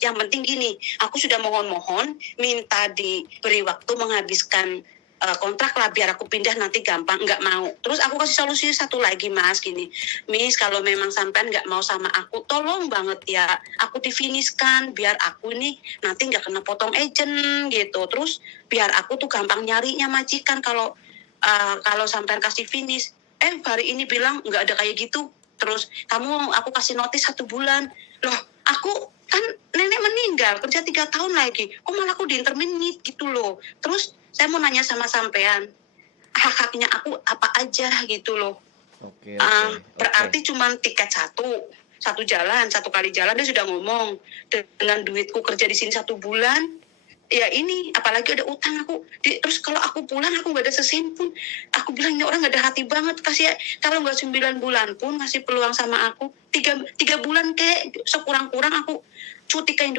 Yang penting gini, aku sudah mohon-mohon minta diberi waktu menghabiskan kontrak lah biar aku pindah nanti gampang, nggak mau. Terus aku kasih solusi satu lagi Mas, gini, Miss kalau memang sampean nggak mau sama aku, tolong banget ya, aku difinishkan biar aku ini nanti nggak kena potong agent gitu. Terus biar aku tuh gampang nyarinya majikan kalau sampean kasih finish. Hari ini bilang nggak ada kayak gitu. Terus aku kasih notis 1 bulan. Loh, aku kan nenek meninggal kerja 3 tahun lagi. Kok malah aku diinterminate gitu loh. Terus saya mau nanya sama sampean, hak-haknya aku apa aja gitu loh. Oke, oke, oke. Berarti cuma tiket satu jalan, 1 kali jalan dia sudah ngomong dengan duitku kerja di sini 1 bulan. Ya ini, apalagi ada utang aku. Terus kalau aku pulang aku nggak ada sesen pun. Aku bilang ini orang nggak ada hati banget kasih. Kalau nggak 9 bulan pun ngasih peluang sama aku. Tiga bulan kayak sekurang-kurang aku cuti ke Indonesia.